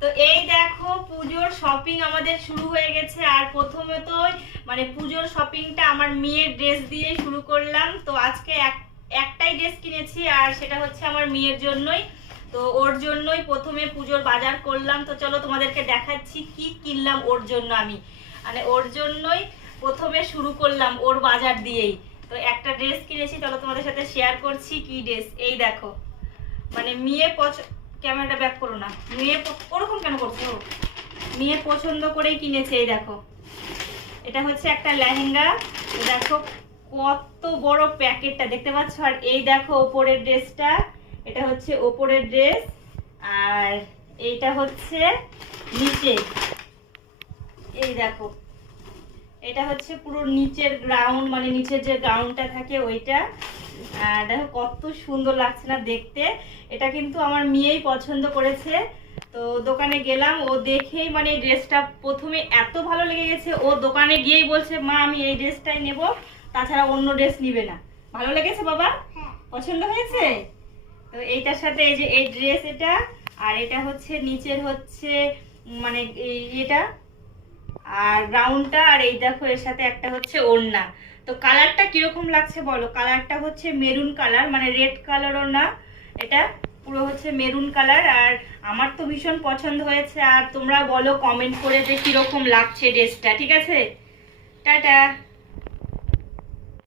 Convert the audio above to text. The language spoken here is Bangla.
তো এই দেখো পুজোর শপিং আমাদের শুরু হয়ে গেছে। আর প্রথমে তো মানে পুজোর শপিংটা আমার মেয়ের ড্রেস দিয়ে শুরু করলাম। তো আজকে একটাই ড্রেস কিনেছি, আর সেটা হচ্ছে আমার মেয়ের জন্যই। তো ওর জন্যই প্রথমে পুজোর বাজার করলাম। তো চলো তোমাদেরকে দেখাচ্ছি কি কিনলাম ওর জন্য। আমি মানে ওর জন্যই প্রথমে শুরু করলাম, ওর বাজার দিয়েই। তো একটা ড্রেস কিনেছি, চলো তোমাদের সাথে শেয়ার করছি কি ড্রেস। এই দেখো, মানে মেয়ে ক্যামেরাটা ব্যাক করো না, মেয়ে ওরকম কেন করছো, মেয়ে পছন্দ করেই কিনেছে। এই দেখো, এটা হচ্ছে একটা লেহেঙ্গা। দেখো কত বড় প্যাকেটটা, দেখতে পাচ্ছ? আর এই দেখো ওপরের ড্রেসটা, এটা হচ্ছে ওপরের ড্রেস। আর এইটা হচ্ছে নিচে, এই দেখো এটা হচ্ছে পুরো নিচের গ্রাউন্ড, মানে নিচের যে গ্রাউন্ডটা থাকে ওইটা। আর দেখো কত সুন্দর লাগছে না দেখতে। এটা কিন্তু আমার মেয়েই পছন্দ করেছে। তো দোকানে গেলাম, ও দেখেই মানে ড্রেসটা প্রথমে এত ভালো লেগে গেছে, ও দোকানে গিয়েই বলছে মা আমি এই ড্রেসটাই নেব, তাছাড়া অন্য ড্রেস নিবে না। ভালো লেগেছে বাবা? পছন্দ হয়েছে? তো এইটার সাথে এই যে এই ড্রেস এটা, আর এটা হচ্ছে নিচের হচ্ছে মানে এটা আর গ্রাউন্ডটা। আর এই দেখো এর সাথে একটা হচ্ছে ওড়না। তো কালারটা কিরকম লাগছে বলো? কালারটা হচ্ছে মেরুন কালার, মানে রেড কালারও না, এটা পুরো হচ্ছে মেরুন কালার। আর আমার তো ভীষণ পছন্দ হয়েছে। আর তোমরা বলো কমেন্ট করে যে কিরকম লাগছে ড্রেসটা। ঠিক আছে, টাটা।